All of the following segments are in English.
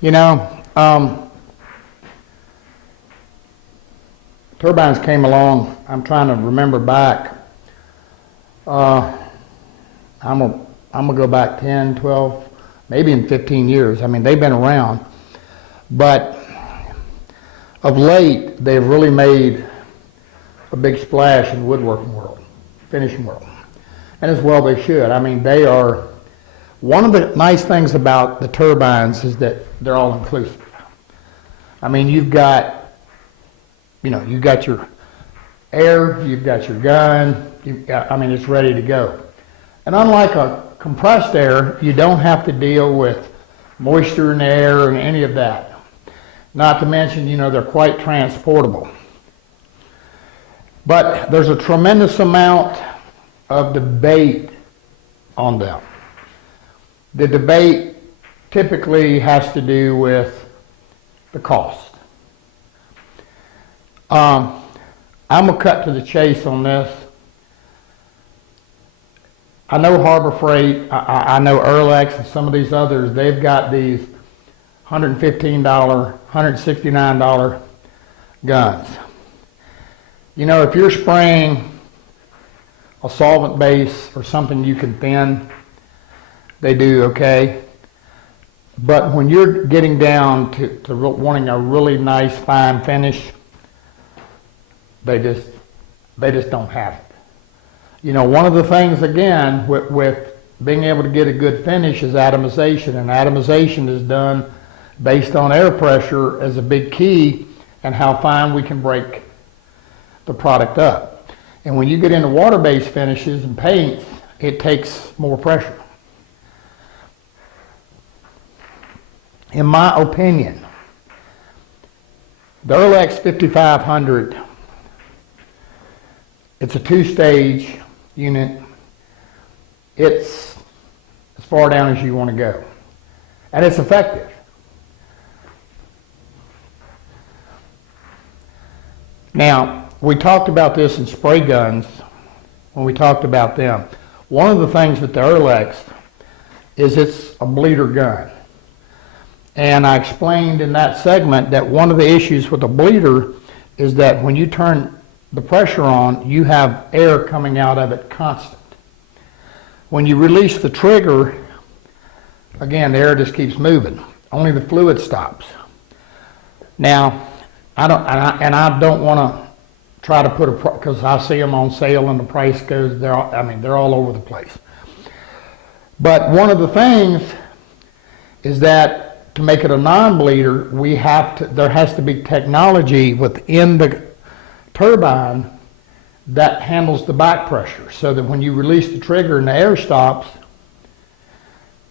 You know, turbines came along. I'm trying to remember back. I'm gonna go back 10, 12, maybe in 15 years. I mean, they've been around, but of late they've really made a big splash in the woodworking world, finishing world, and as well they should. I mean, they are. One of the nice things about the turbines is that they're all inclusive. I mean, you've got your air, you've got your gun, I mean, it's ready to go. And unlike a compressed air, you don't have to deal with moisture in the air and any of that. Not to mention, they're quite transportable. But there's a tremendous amount of debate on them. The debate typically has to do with the cost. I'm going to cut to the chase on this. I know Harbor Freight, I know Erlex and some of these others, they've got these $115, $169 guns. If you're spraying a solvent base or something you can thin, they do okay. But when you're getting down to wanting a really nice fine finish, they just don't have it. One of the things again with being able to get a good finish is atomization, and atomization is done based on air pressure as a big key and how fine we can break the product up. And when you get into water-based finishes and paints, it takes more pressure. In my opinion, the Erlex 5500, it's a two-stage unit. It's as far down as you want to go. And it's effective. Now, we talked about this in spray guns when we talked about them. One of the things with the Erlex is it's a bleeder gun. And I explained in that segment that one of the issues with a bleeder is that when you turn the pressure on, you have air coming out of it constant. When you release the trigger, again, the air just keeps moving. Only the fluid stops. Now, I don't want to try to put because I see them on sale and the price goes, they're all over the place. But one of the things is that to make it a non-bleeder, there has to be technology within the turbine that handles the back pressure, so that when you release the trigger and the air stops,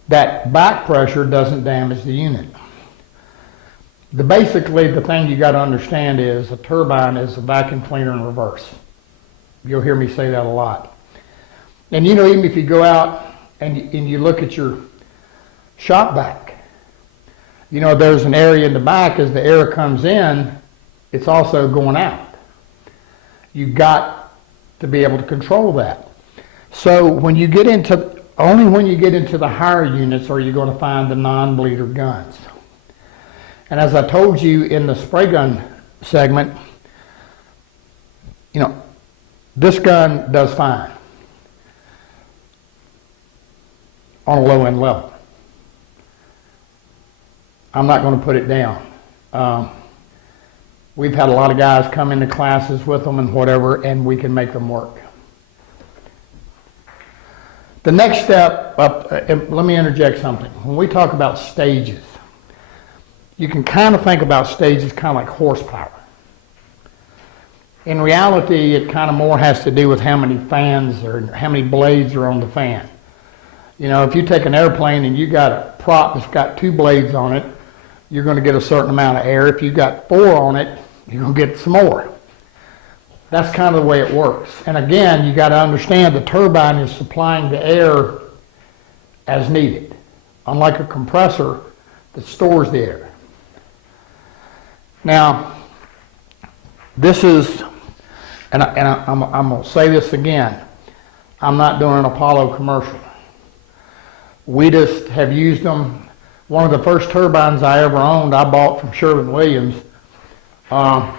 that back pressure doesn't damage the unit. Basically, the thing you got to understand is a turbine is a vacuum cleaner in reverse. You'll hear me say that a lot. And even if you go out and you look at your shop vac, there's an area in the back as the air comes in, it's also going out. You've got to be able to control that. So only when you get into the higher units are you going to find the non-bleeder guns. And as I told you in the spray gun segment, this gun does fine on a low end level. I'm not going to put it down. We've had a lot of guys come into classes with them and whatever, and we can make them work. The next step up, let me interject something. When we talk about stages, you can kind of think about stages kind of like horsepower. In reality, it kind of more has to do with how many fans or how many blades are on the fan. If you take an airplane and you got a prop that's got 2 blades on it, you're going to get a certain amount of air. If you've got 4 on it, you're going to get some more. That's kind of the way it works. And again, you got to understand the turbine is supplying the air as needed, unlike a compressor that stores the air. Now, this is, and I'm going to say this again, I'm not doing an Apollo commercial. We just have used them One of the first turbines I ever owned, I bought from Sherwin-Williams. And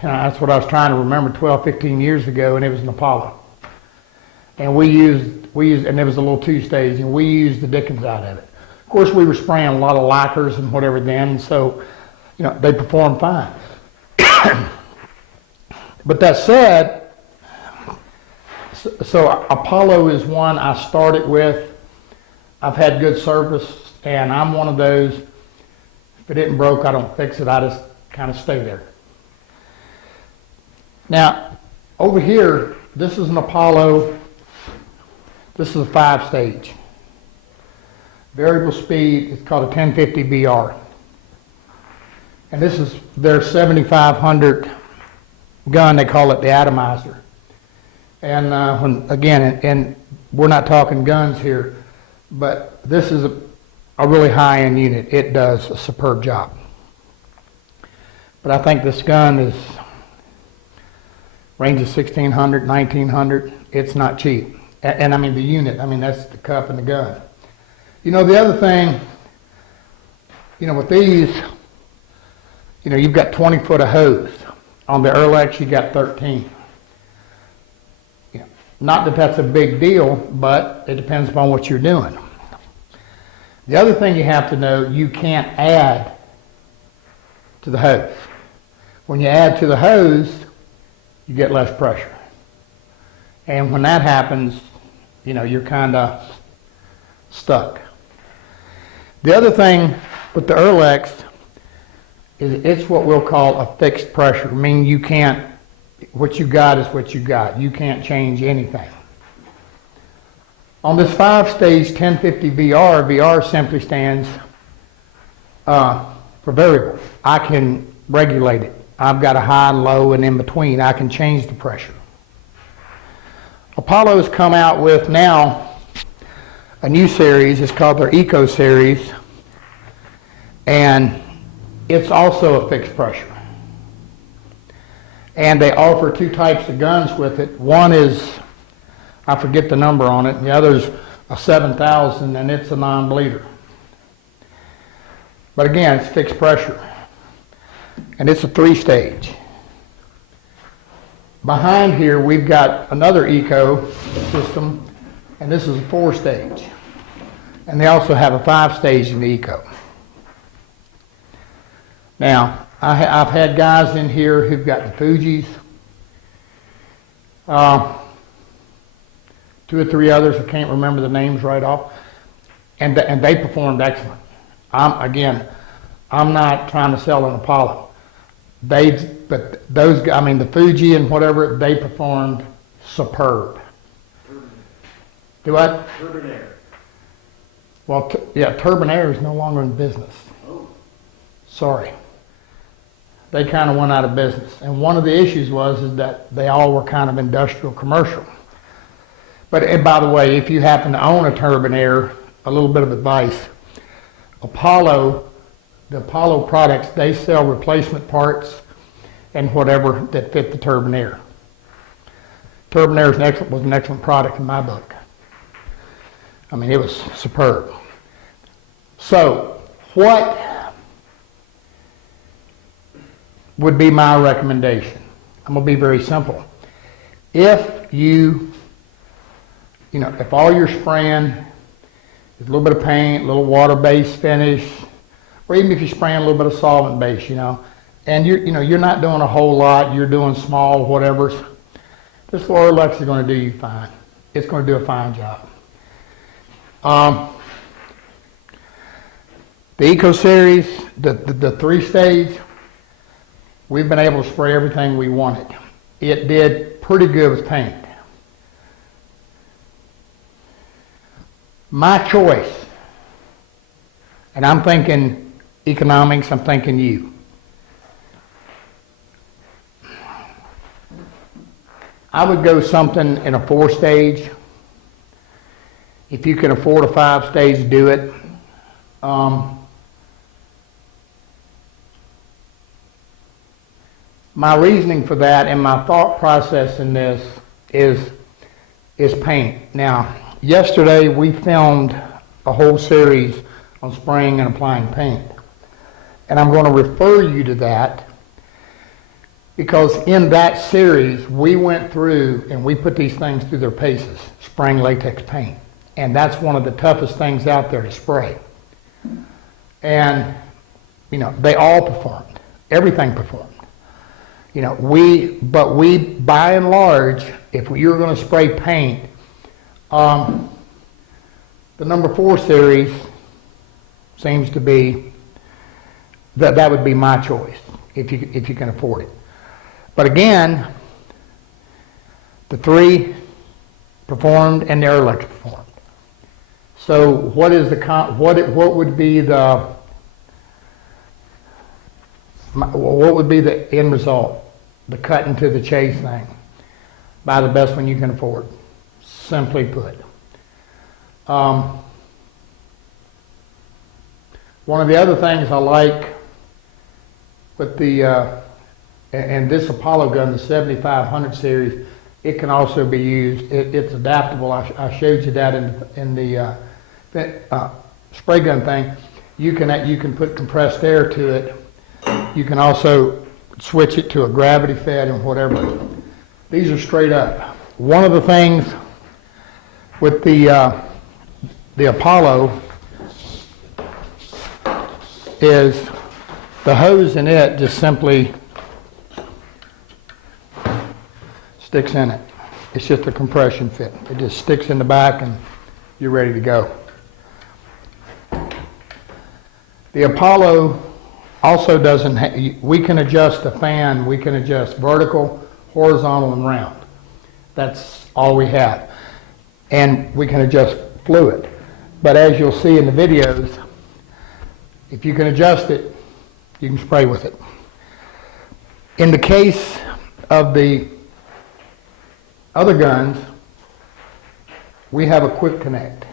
that's what I was trying to remember 12, 15 years ago, and it was an Apollo. And we used, and it was a little two-stage, and we used the dickens out of it. Of course, we were spraying a lot of lacquers and whatever then, so, they performed fine. But that said, so Apollo is one I started with. I've had good service, and I'm one of those, if it isn't broke, I don't fix it. I just kind of stay there. Now, over here, this is an Apollo. This is a 5-stage. Variable speed, it's called a 1050 BR. And this is their 7500 gun, they call it the atomizer. And and we're not talking guns here, but this is a really high-end unit. It does a superb job. But I think this gun ranges 1600, 1900. It's not cheap. And I mean the unit, that's the cup and the gun. The other thing, with these, you've got 20 foot of hose. On the Erlex, you got 13. Not that that's a big deal, but it depends upon what you're doing. The other thing you have to know, you can't add to the hose. When you add to the hose, you get less pressure. And when that happens, you're kind of stuck. The other thing with the Erlex is it's what we'll call a fixed pressure. I mean, you can't, what you got is what you got. You can't change anything. On this 5-stage 1050 VR, VR simply stands for variable. I can regulate it. I've got a high and low and in between. I can change the pressure. Apollo's come out with now a new series. It's called their Eco Series, and it's also a fixed pressure. And they offer two types of guns with it. One is, I forget the number on it, and the other's a 7000, and it's a non-bleeder. But again, it's fixed pressure. And it's a 3-stage. Behind here, we've got another Eco system, and this is a 4-stage. And they also have a 5-stage in the Eco. Now, I've had guys in here who've got the Fujis, 2 or 3 others, I can't remember the names right off, and they performed excellent. I'm not trying to sell an Apollo. But those, the Fuji and whatever, they performed superb. Do what? Turbinair. Well, Turbinair is no longer in business. Oh. Sorry. They kind of went out of business. And one of the issues is that they all were kind of industrial commercial. But and by the way, if you happen to own a Turbinair, a little bit of advice, the Apollo products, they sell replacement parts and whatever that fit the Turbinair. Turbinair was an excellent product in my book. It was superb. So, what would be my recommendation? I'm going to be very simple. If if all you're spraying is a little bit of paint, a little water-based finish, or even if you're spraying a little bit of solvent base, and you're not doing a whole lot, you're doing small whatever, this Erlex is going to do you fine. It's going to do a fine job. The Eco Series, the 3-stage, we've been able to spray everything we wanted. It did pretty good with paint. My choice, and I'm thinking economics, I'm thinking you. I would go something in a 4-stage. If you can afford a 5-stage, do it. My reasoning for that and my thought process in this is paint. Now, yesterday we filmed a whole series on spraying and applying paint. And I'm going to refer you to that because in that series, we went through and we put these things through their paces, spraying latex paint. And that's one of the toughest things out there to spray. And, you know, they all performed. Everything performed. You know, but we, by and large, if you're going to spray paint, the number 4 series seems to be, that would be my choice, if you can afford it. But again, the 3 performed and the Airlex performed. So what is what would be the end result? The cut into the chase thing. Buy the best one you can afford. Simply put. One of the other things I like with the and this Apollo gun, the 7500 series, it can also be used. It's adaptable. I showed you that in the spray gun thing. You can put compressed air to it. You can also switch it to a gravity fed and whatever. These are straight up. One of the things with the Apollo is the hose in it just simply sticks in it. It's just a compression fit. It just sticks in the back and you're ready to go. The Apollo also doesn't, we can adjust the fan, we can adjust vertical, horizontal, and round. That's all we have. And we can adjust fluid. But as you'll see in the videos, if you can adjust it, you can spray with it. In the case of the other guns, we have a quick connect.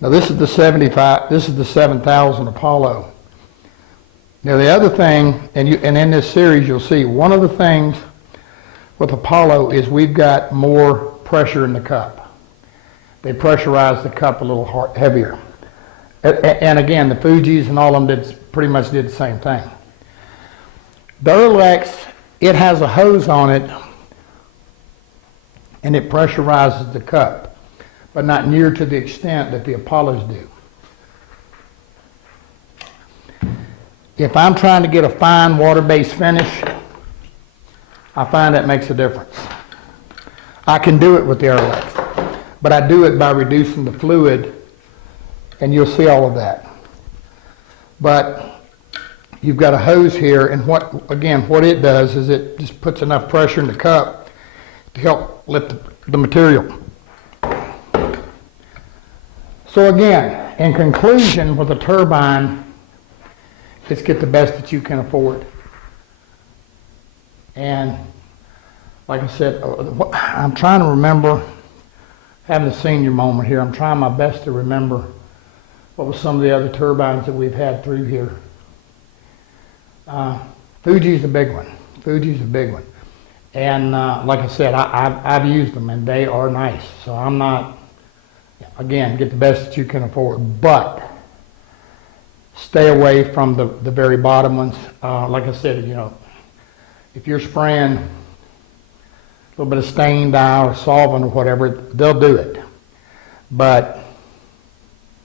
Now this is the 7000 Apollo. Now the other thing, and in this series you'll see, one of the things with Apollo is we've got more pressure in the cup. They pressurize the cup a little heavier. And again, the Fujis and all of them pretty much did the same thing. The Airlex, it has a hose on it and it pressurizes the cup, but not near to the extent that the Apollos do. If I'm trying to get a fine water-based finish, I find that makes a difference. I can do it with the Airlex, but I do it by reducing the fluid, and you'll see all of that. But you've got a hose here, and what it does is it just puts enough pressure in the cup to help lift the material. So again, in conclusion, with a turbine, just get the best that you can afford. And like I said, I'm trying to remember, having a senior moment here, I'm trying my best to remember what was some of the other turbines that we've had through here. Fuji's a big one. Fuji's a big one. And like I said, I've used them and they are nice. So I'm not, again, get the best that you can afford. But stay away from the very bottom ones. Like I said, you know, if you're spraying a little bit of stain dye or solvent or whatever, they'll do it. But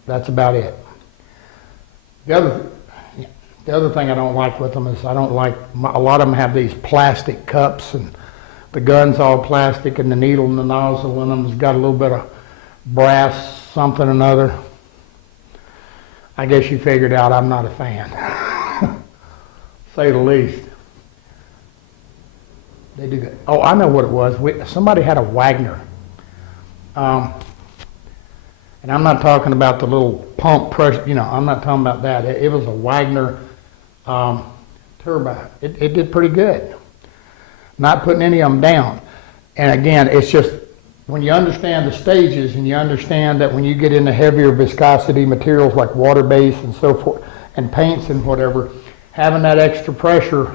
that's about it. The other thing I don't like with them is I don't like, a lot of them have these plastic cups and the gun's all plastic and the needle and the nozzle in them has got a little bit of brass something or another. I guess you figured out I'm not a fan, say the least. They do that. Oh, I know what it was. Somebody had a Wagner. And I'm not talking about the little pump pressure, you know, I'm not talking about that. It was a Wagner turbine. It did pretty good. Not putting any of them down. And again, it's just, when you understand the stages and you understand that when you get into heavier viscosity materials like water-based and so forth, and paints and whatever, having that extra pressure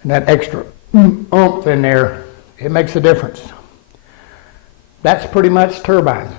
and that extra oomph in there, it makes a difference. That's pretty much turbines.